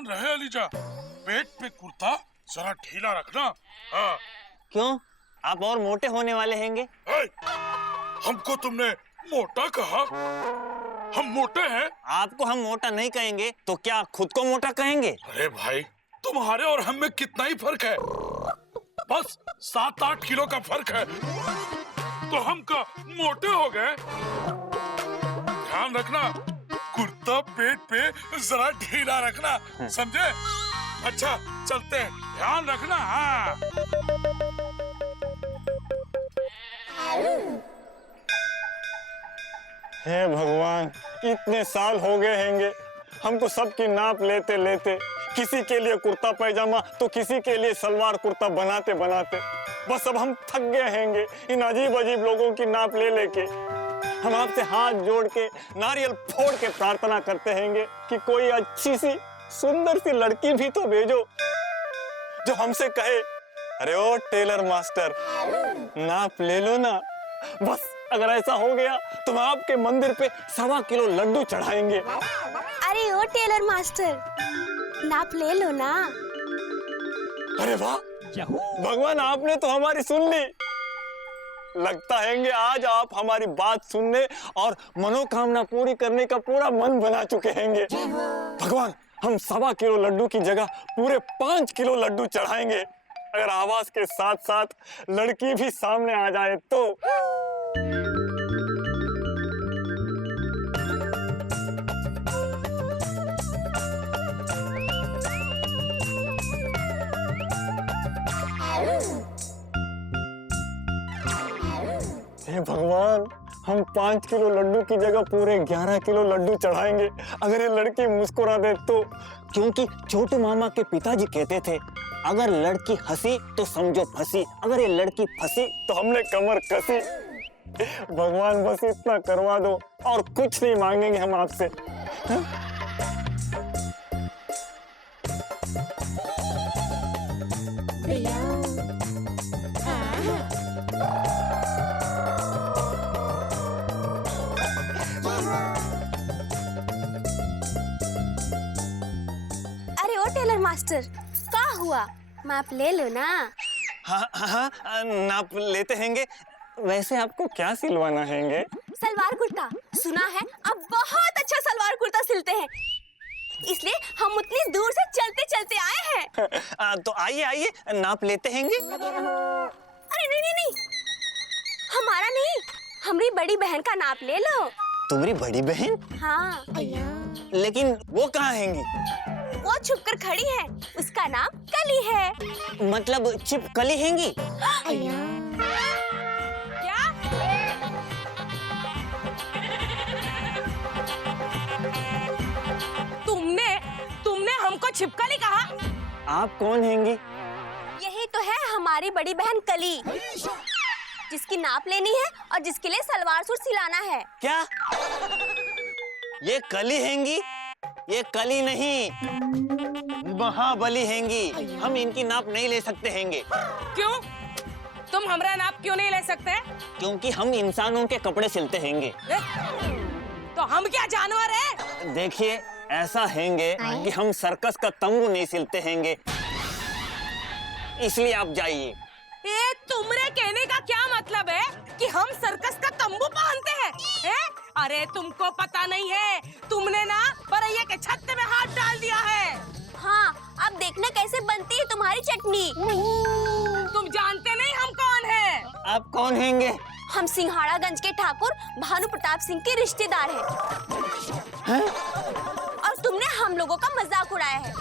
ध्यान रहे अलीजा, पेट पे कुर्ता जरा ढीला रखना। हाँ। क्यों, आप और मोटे होने वाले हैंगे? हमको तुमने मोटा कहा? हम मोटे हैं? आपको हम मोटा नहीं कहेंगे तो क्या खुद को मोटा कहेंगे? अरे भाई, तुम्हारे और हम में कितना ही फर्क है, बस 7-8 किलो का फर्क है, तो हम का मोटे हो गए? ध्यान रखना, कुर्ता पेट पे जरा ढीला रखना, समझे? अच्छा चलते हैं, ध्यान रखना। हाँ। हे भगवान, इतने साल हो गए हैंगे हमको सबकी नाप लेते लेते, किसी के लिए कुर्ता पैजामा तो किसी के लिए सलवार कुर्ता बनाते बनाते। बस अब हम थक गए हैंगे इन अजीब अजीब लोगों की नाप ले लेके। हम आपसे हाथ जोड़ के नारियल फोड़ के प्रार्थना करते हैंगे कि कोई अच्छी सी सुंदर सी लड़की भी तो भेजो जो हमसे कहे, अरे ओ टेलर मास्टर, नाप ले लो ना। बस अगर ऐसा हो गया तो हम आपके मंदिर पे 1.25 किलो लड्डू चढ़ाएंगे। अरे ओ टेलर मास्टर, नाप ले लो ना। अरे वाह भगवान, आपने तो हमारी सुन ली। लगता है कि आज आप हमारी बात सुनने और मनोकामना पूरी करने का पूरा मन बना चुके हैंगे। भगवान, हम 1.25 किलो लड्डू की जगह पूरे 5 किलो लड्डू चढ़ाएंगे, अगर आवाज के साथ साथ लड़की भी सामने आ जाए तो। हे भगवान, हम 5 किलो लड्डू की जगह पूरे 11 किलो लड्डू चढ़ाएंगे, अगर ये लड़की मुस्कुरा दे तो। क्योंकि छोटू मामा के पिताजी कहते थे, अगर लड़की हंसी तो समझो फंसी, अगर ये लड़की फंसी तो हमने कमर कसी। भगवान बस इतना करवा दो और कुछ नहीं मांगेंगे हम आपसे। अरे ओ टेलर मास्टर, क्या हुआ? माप ले लो ना। हाँ हाँ, नाप लेते हैंगे। वैसे आपको क्या सिलवाना हैंगे? सलवार कुर्ता। सुना है आप बहुत अच्छा सलवार कुर्ता सिलते हैं, इसलिए हम उतनी दूर से चलते चलते आए हैं। तो आइए आइए, नाप लेते हैंगे। अरे नहीं नहीं नहीं, हमारा नहीं, हमारी बड़ी बहन का नाप ले लो। तुम्हारी बड़ी बहन? हाँ। लेकिन वो कहाँ हैंगी? वो छुप कर खड़ी है, उसका नाम कली है। मतलब छिपकली हैंगी? क्या? तुमने हमको छिपकली कहा? आप कौन हैंगी? यही तो है हमारी बड़ी बहन कली, जिसकी नाप लेनी है और जिसके लिए सलवार सूट सिलाना है। क्या ये कली हैंगी? ये कली नहीं, महाबली हैंगी। हम इनकी नाप नहीं ले सकते हैंगे। क्यों? तुम हमारा नाप क्यों नहीं ले सकते? क्योंकि हम इंसानों के कपड़े सिलते हैंगे। तो हम क्या जानवर है? देखिए, ऐसा हैंगे कि हम सर्कस का तंबू नहीं सिलते हैंगे, इसलिए आप जाइए। ये तुमरे कहने का क्या मतलब है कि हम सर्कस का तंबू पहनते हैं? अरे तुमको पता नहीं है, तुमने ना परैया के छत्ते में हाथ डाल दिया है। हाँ, अब देखना कैसे बनती है तुम्हारी चटनी। तुम जानते नहीं हम कौन है? आप कौन हैंगे? हम सिंघाड़ागंज के ठाकुर भानु प्रताप सिंह के रिश्तेदार हैं। और तुमने हम लोगों का मजाक उड़ाया है।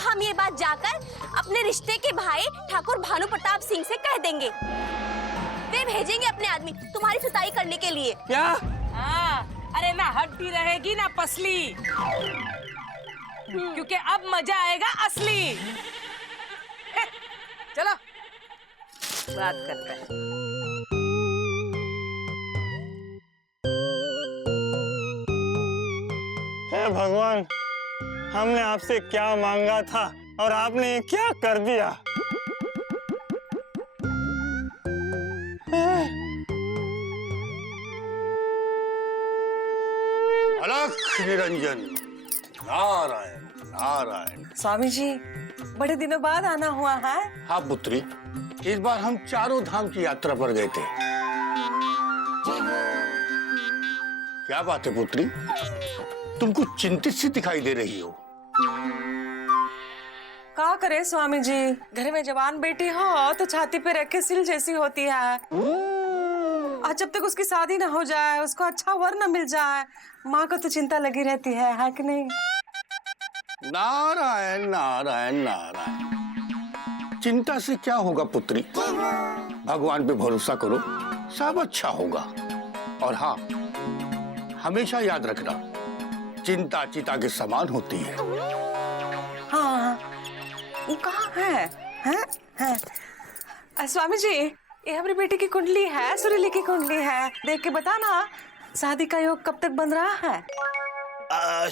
हम ये बात जाकर अपने रिश्ते के भाई ठाकुर भानु प्रताप सिंह से कह देंगे, वे भेजेंगे अपने आदमी तुम्हारी सुताई करने के लिए। क्या? अरे ना हड्डी रहेगी ना पसली, क्योंकि अब मजा आएगा असली। चलो बात करते हैं। हे भगवान, हमने आपसे क्या मांगा था और आपने ये क्या कर दिया? अलख निरंजन, नारायण नारायण। स्वामी जी, बड़े दिनों बाद आना हुआ है। हाँ पुत्री, इस बार हम चारों धाम की यात्रा पर गए थे। क्या बात है पुत्री, तुम कुछ चिंतित सी दिखाई दे रही हो। क्या करे स्वामी जी, घर में जवान बेटी हो तो छाती पे रख के सिल जैसी होती है। आज जब तक उसकी शादी ना हो जाए, उसको अच्छा वर न मिल जाए, माँ को तो चिंता लगी रहती है कि नहीं? नारायण नारायण नारायण। चिंता से क्या होगा पुत्री, भगवान पे भरोसा करो, सब अच्छा होगा। और हाँ, हमेशा याद रखना, चिंता चिता के समान होती है। हाँ, वो कहाँ है? स्वामी जी, ये हमारी बेटी की कुंडली है, सुरीली की कुंडली है, देख के बताना शादी का योग कब तक बन रहा है?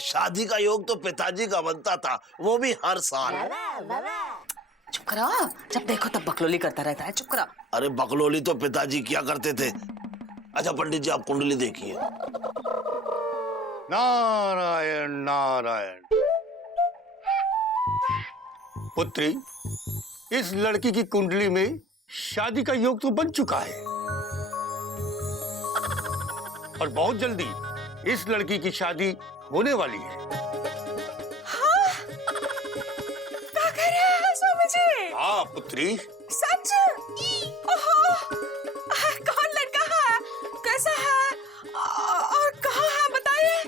शादी का योग तो पिताजी का बनता था, वो भी हर साल। चुप करो, जब देखो तब बकलोली करता रहता है, चुप करो। अरे बकलोली तो पिताजी किया करते थे। अच्छा पंडित जी, आप कुंडली देखिए। नारायण नारायण। पुत्री, इस लड़की की कुंडली में शादी का योग तो बन चुका है और बहुत जल्दी इस लड़की की शादी होने वाली है। हाँ? क्या कह रहे हैं स्वामी जी? हाँ पुत्री, सच? ओहो, कौन लड़का है, कैसा है और कहाँ है, बताइए।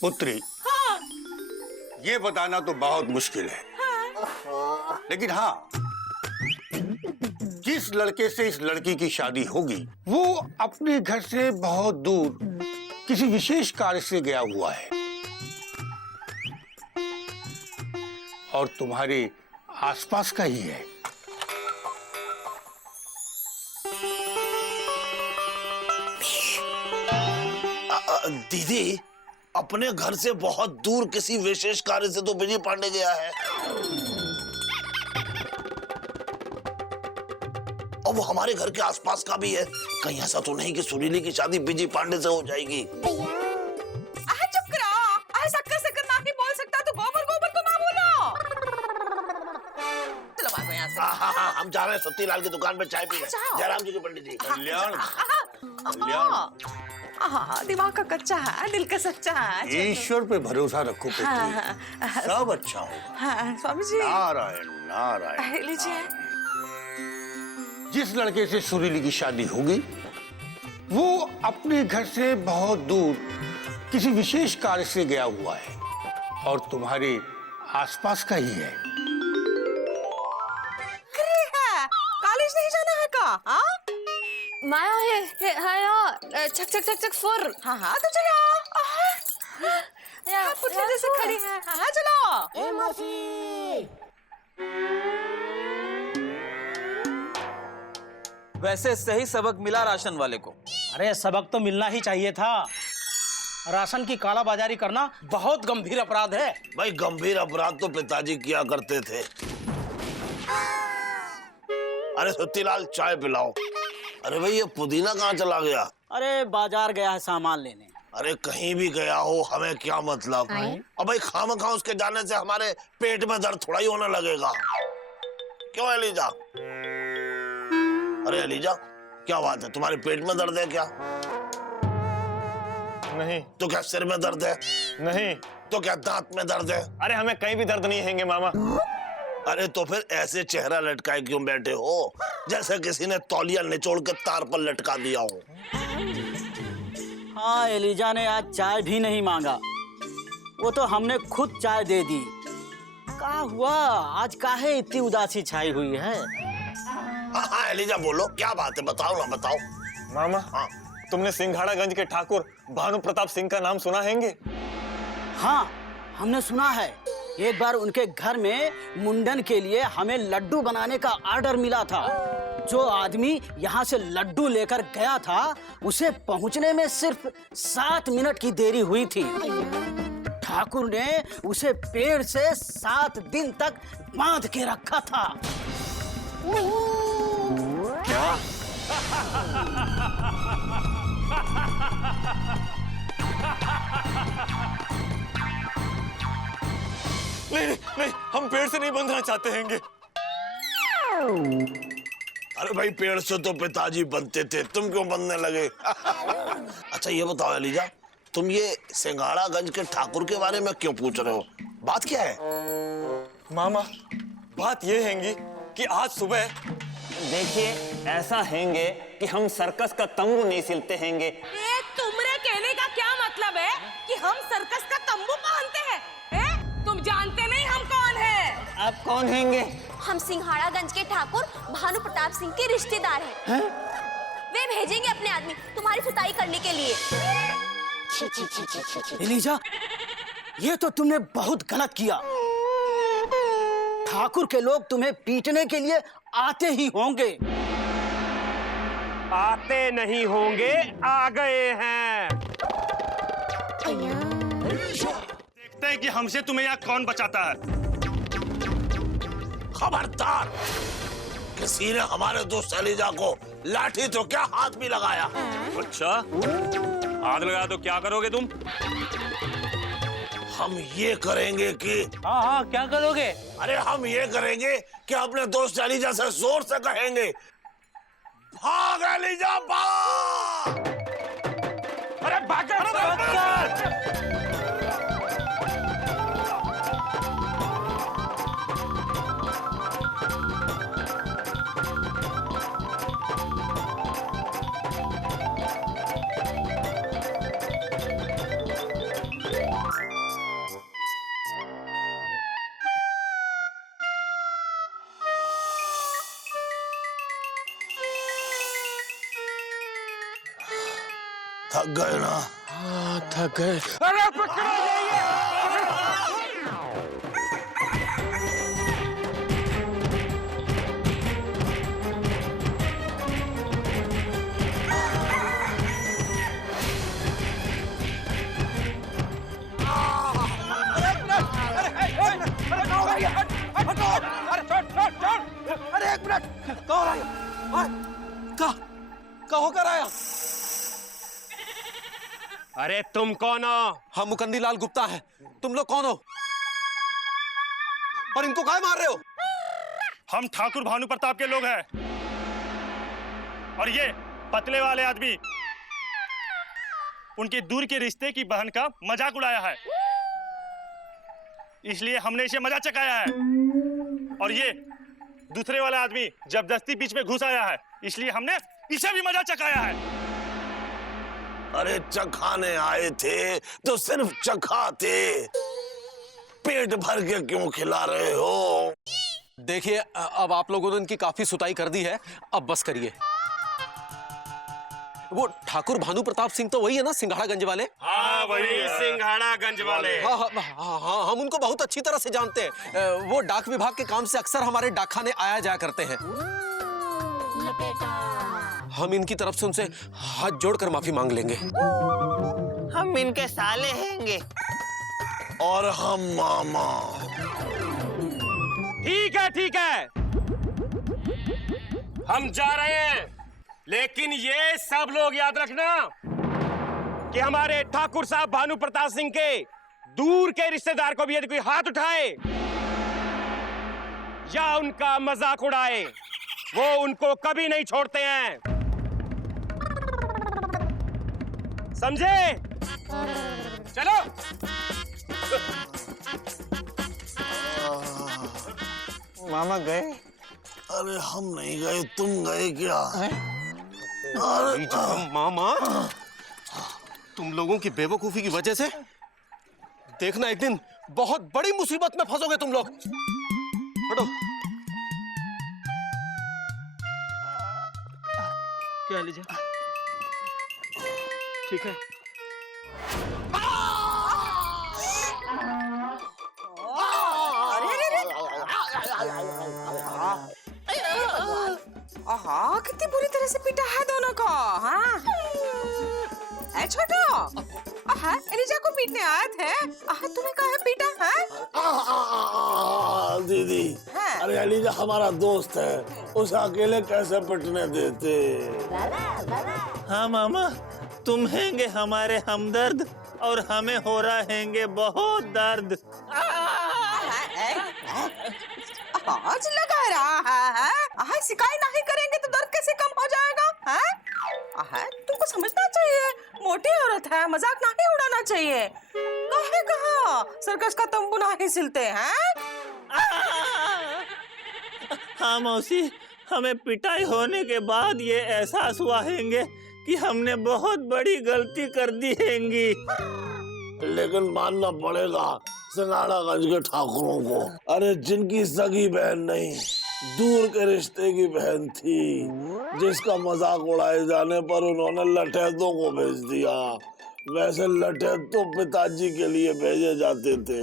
पुत्री, हाँ। ये बताना तो बहुत मुश्किल है। लेकिन हाँ, जिस लड़के से इस लड़की की शादी होगी वो अपने घर से बहुत दूर किसी विशेष कार्य से गया हुआ है और तुम्हारे आसपास का ही है। दीदी, अपने घर से बहुत दूर किसी विशेष कार्य से तो बिजी पांडे गया है, और वो हमारे घर के आसपास का भी है। कहीं ऐसा तो नहीं कि सुरीली की शादी बिजी पांडे से हो जाएगी? चुप करो, शक्कर ना ही बोल सकता तो गोबर तो ना बोलो। चलो भागो यहाँ से। हाँ, हम जा रहे हैं सत्तीलाल की दुकान पे चाय पीने। जयराम जी के पंडित जी। कल्याण कल्याण। हाँ, दिमाग का कच्चा है, दिल का सच्चा है। ईश्वर पे भरोसा रखो पुत्री, सब अच्छा होगा। हाँ, स्वामी जी। नारायण नारायण। लीजिए। जिस लड़के से सुरीली की शादी होगी वो अपने घर से बहुत दूर किसी विशेश कार्य से गया हुआ है और तुम्हारे आसपास का ही है। कॉलेज नहीं जाना है का? हाँ? माया है चक चक चक चक फुर। हाँ, तो चलो। या पुतले जैसे खड़ी है। हाँ, चलो। वैसे सही सबक मिला राशन वाले को। अरे सबक तो मिलना ही चाहिए था। राशन की कालाबाजारी करना बहुत गंभीर अपराध है। भाई, गंभीर अपराध तो पिताजी किया करते थे। अरे सत्तीलाल, चाय पिलाओ। अरे भाई, ये पुदीना कहाँ चला गया? अरे बाजार गया है सामान लेने। अरे कहीं भी गया हो, हमें क्या मतलब? अब भाई, खामखा उसके जाने से हमारे पेट में दर्द थोड़ा ही होने लगेगा। क्यों एलिजा? अरे एलिजा, क्या बात है, तुम्हारे पेट में दर्द है क्या? नहीं। तो क्या सिर में दर्द है? नहीं। तो क्या दांत में दर्द है? अरे हमें कहीं भी दर्द नहीं हैंगे मामा। अरे तो फिर ऐसे चेहरा लटकाए क्यों बैठे हो, जैसे किसी ने तौलिया निचोड़ के तार पर लटका दिया हो? हाँ, एलिजा ने आज चाय भी नहीं मांगा, वो तो हमने खुद चाय दे दी। क्या हुआ, आज काहे इतनी उदासी छाई हुई है? हाँ एलिजा, बोलो, क्या बात है, बताओ ना, बताओ। मामा, हाँ, तुमने सिंघाड़ागंज के ठाकुर भानु प्रताप सिंह का नाम सुना हैंगे? हाँ, हमने सुना है। एक बार उनके घर में मुंडन के लिए हमें लड्डू बनाने का ऑर्डर मिला था। जो आदमी यहाँ से लड्डू लेकर गया था उसे पहुँचने में सिर्फ 7 मिनट की देरी हुई थी। ठाकुर ने उसे पेड़ से 7 दिन तक बांध के रखा था। क्या? पेड़ से नहीं बंधना चाहते हैंगे। अरे भाई पेड़ से तो पिताजी बनते थे, तुम क्यों बनने लगे? अच्छा ये बताओ एलिजा, तुम ये सिंघाड़ागंज के ठाकुर के बारे में क्यों पूछ रहे हो? बात क्या है? मामा बात ये हैंगी कि आज सुबह देखिए ऐसा हैंगे कि हम सर्कस का तंबू नहीं सिलते हैंगे। तुम्हारे कहने का क्या मतलब है कि हम सर्कस का तंबू पहनते हैं? तुम जानते नहीं हम कौन हैं? आप कौन हैंगे? हम सिंघाड़ागंज के ठाकुर भानु प्रताप सिंह के रिश्तेदार हैं। वे भेजेंगे अपने आदमी तुम्हारी सुताई करने के लिए। एलिजा, ये तो तुमने बहुत गलत किया। ठाकुर के लोग तुम्हें पीटने के लिए आते ही होंगे। आते नहीं होंगे, आ गए हैं। देखते हैं कि हमसे तुम्हें यहाँ कौन बचाता है। खबरदार, किसी ने हमारे दोस्त एलिजा को लाठी तो क्या हाथ भी लगाया। अच्छा, हाथ लगा तो क्या करोगे तुम? हम ये करेंगे कि हाँ, क्या करोगे? अरे हम ये करेंगे कि अपने दोस्त एलिजा से जोर से कहेंगे, भाग एलिजा भाग! अरे भाग! थक गए ना? थक गए। अरे पकड़ो जाइए! अरे एक मिनट, कौन आया? कहाँ होकर आया? अरे तुम कौन हो? हम मुकंदी लाल गुप्ता हैं। तुम लोग कौन हो? और इनको काहे मार रहे हो? हम ठाकुर भानु प्रताप के लोग हैं। और ये पतले वाले आदमी उनके दूर के रिश्ते की बहन का मजाक उड़ाया है, इसलिए हमने इसे मजाक चकाया है। और ये दूसरे वाला आदमी जबरदस्ती बीच में घुस आया है, इसलिए हमने इसे भी मजाक चकाया है। अरे चखाने आए थे तो सिर्फ चखाते, पेट भर के क्यों खिला रहे हो? देखिए, अब आप लोगों ने इनकी काफी सुताई कर दी है, अब बस करिए। वो ठाकुर भानु प्रताप सिंह तो वही है ना, सिंघाड़ागंज वाले? हाँ, वही सिंघाड़ागंज वाले। हाँ हाँ हाँ हाँ, हम उनको बहुत अच्छी तरह से जानते हैं। वो डाक विभाग के काम से अक्सर हमारे डाकखाने आया जाया करते हैं। हम इनकी तरफ से उनसे हाथ जोड़कर माफी मांग लेंगे। हम इनके साले हैंगे। और हम मामा। ठीक है, ठीक है, हम जा रहे हैं, लेकिन ये सब लोग याद रखना कि हमारे ठाकुर साहब भानु प्रताप सिंह के दूर के रिश्तेदार को भी यदि कोई हाथ उठाए या उनका मजाक उड़ाए, वो उनको कभी नहीं छोड़ते हैं, समझे? चलो। मामा गए? अरे हम नहीं गए, तुम गए क्या? मामा, तुम लोगों की बेवकूफी की वजह से देखना एक दिन बहुत बड़ी मुसीबत में फंसोगे तुम लोग। हटो। क्या लीजिए? ठीक है। हाँ, कितनी बुरी तरह से पीटा है दोनों को। हाँ, ऐ छोटो, एलिजा को पीटने आए थे। तुम्हें कहा पीटा है? दीदी, अरे एलिजा हमारा दोस्त है, उसे अकेले कैसे पिटने देते? हाँ मामा, तुम हैंगे हमारे हमदर्द और हमें हो रहा हैंगे बहुत दर्द। आज लगा रहा है शिकायत नहीं करेंगे तो दर्द कैसे कम हो जाएगा है? तुमको समझना चाहिए, मोटी औरत है, मजाक नहीं उड़ाना चाहिए। काहे कहा सर्कस का तंबू नहीं सिलते हैं? हाँ मौसी, हमें पिटाई होने के बाद ये एहसास हुआ हैंगे कि हमने बहुत बड़ी गलती कर दी हैंगी। लेकिन मानना पड़ेगा सिंगाड़ागंज के ठाकुरों को, अरे जिनकी सगी बहन नहीं दूर के रिश्ते की बहन थी, जिसका मजाक उड़ाए जाने पर उन्होंने लठैतों को भेज दिया। वैसे लठैत तो पिताजी के लिए भेजे जाते थे।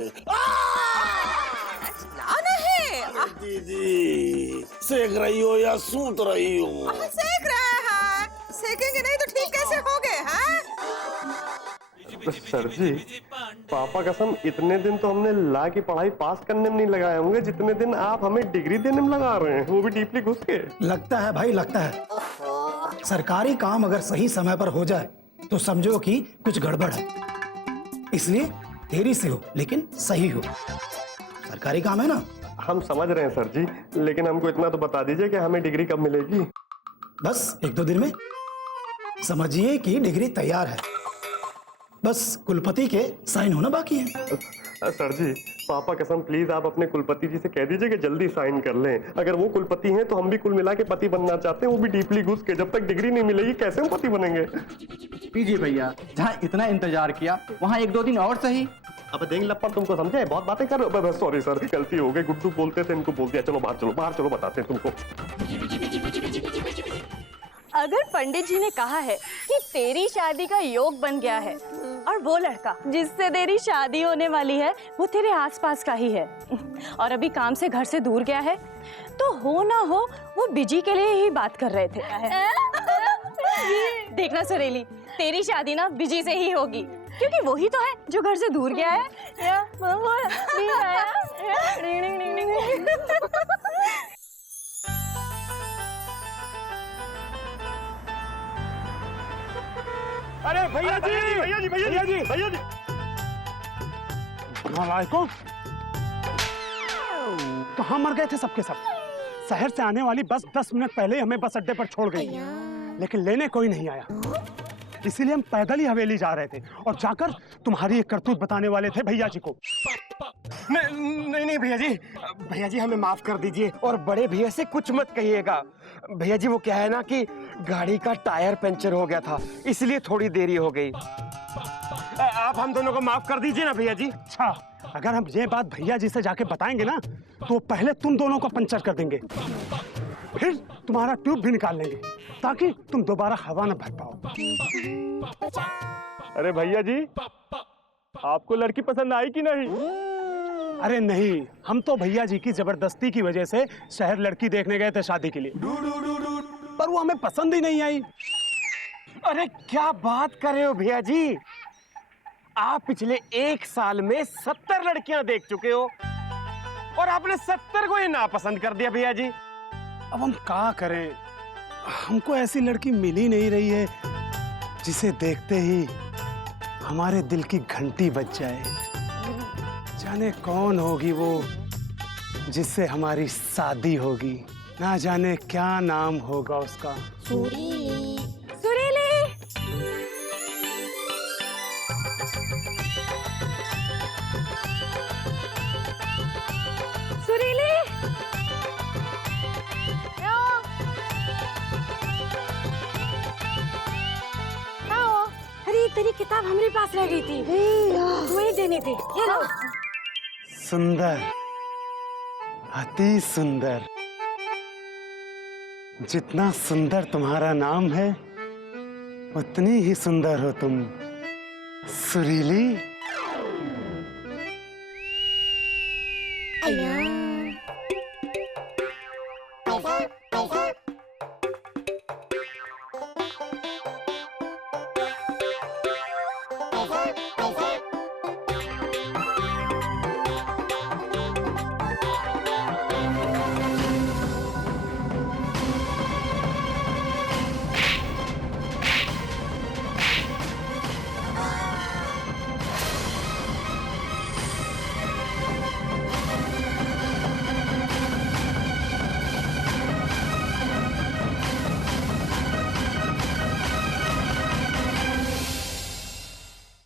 दीदी सेक रही हो या सूत रही हो? सेक रहे हैं, सेकेंगे नहीं तो ठीक कैसे हो गए हैं? सर जी, पापा कसम इतने दिन तो हमने लॉ की पढ़ाई पास करने में नहीं लगाए होंगे जितने दिन आप हमें डिग्री देने में लगा रहे हैं, वो भी डीपली घुस के। लगता है भाई, लगता है। सरकारी काम अगर सही समय पर हो जाए तो समझो कि कुछ गड़बड़ है। इसलिए देरी से हो लेकिन सही हो। सरकारी काम है ना। हम समझ रहे हैं सर जी, लेकिन हमको इतना तो बता दीजिए कि हमें डिग्री कब मिलेगी। बस 1-2 दिन में समझिए कि डिग्री तैयार है, बस कुलपति के साइन होना बाकी है। सर जी, पापा कसम प्लीज आप अपने कुलपति जी से कह दीजिए कि जल्दी साइन कर लें। अगर वो कुलपति हैं तो हम भी कुल मिला के पति बनना चाहते हैं, वो भी डीपली घुस के। जब तक डिग्री नहीं मिलेगी कैसे हम पति बनेंगे? पीजिए भैया, जहाँ इतना इंतजार किया वहाँ 1-2 दिन और सही। अब देंगे लप्पा, तुमको समझे, बहुत बातें कर रहे हो। सॉरी सर, गलती हो गई। गुड्डू बोलते थे, इनको बोल दिया। चलो बाहर चलो, बाहर चलो, बताते हैं तुमको। अगर पंडित जी ने कहा है कि तेरी शादी का योग बन गया है और वो लड़का जिससे तेरी शादी होने वाली है वो तेरे आसपास का ही है और अभी काम से घर से दूर गया है, तो हो ना हो वो बिजी के लिए ही बात कर रहे थे। देखना सुरीली, तेरी शादी ना बिजी से ही होगी, क्योंकि वही तो है जो घर से दूर गया है। अरे भैया जी, भैया जी, भैया जी, भैया जी। वालेकुम। तो हम मर गए थे सबके सब। शहर से आने वाली बस 10 मिनट पहले ही हमें बस अड्डे पर छोड़ गई, लेकिन लेने कोई नहीं आया। इसीलिए हम पैदल ही हवेली जा रहे थे और जाकर तुम्हारी एक करतूत बताने वाले थे भैया जी को। नहीं भैया जी हमें माफ कर दीजिए और बड़े भैया से कुछ मत कहिएगा। भैया जी वो क्या है ना कि गाड़ी का टायर पंचर हो गया था, इसलिए थोड़ी देरी हो गई। आप हम दोनों को माफ कर दीजिए ना भैया जी। अच्छा, अगर हम ये बात भैया जी से जाके बताएंगे ना तो पहले तुम दोनों को पंचर कर देंगे, फिर तुम्हारा ट्यूब भी निकाल लेंगे ताकि तुम दोबारा हवा न भर पाओ। अरे भैया जी, आपको लड़की पसंद आई कि नहीं? अरे नहीं, हम तो भैया जी की जबरदस्ती की वजह से शहर लड़की देखने गए थे शादी के लिए, पर वो हमें पसंद ही नहीं आई। अरे क्या बात कर रहे हो भैया जी, आप पिछले 1 साल में 70 लड़कियां देख चुके हो और आपने 70 को ही नापसंद कर दिया भैया जी। अब हम क्या करें, हमको ऐसी लड़की मिल ही नहीं रही है जिसे देखते ही हमारे दिल की घंटी बज जाए। जाने कौन होगी वो जिससे हमारी शादी होगी, ना जाने क्या नाम होगा उसका। सुरीली। सुरीली। अरे तेरी किताब हमारे पास रह गई थी, वही देनी थी। ये लो। सुंदर, अति सुंदर। जितना सुंदर तुम्हारा नाम है उतनी ही सुंदर हो तुम, सुरीली। अया।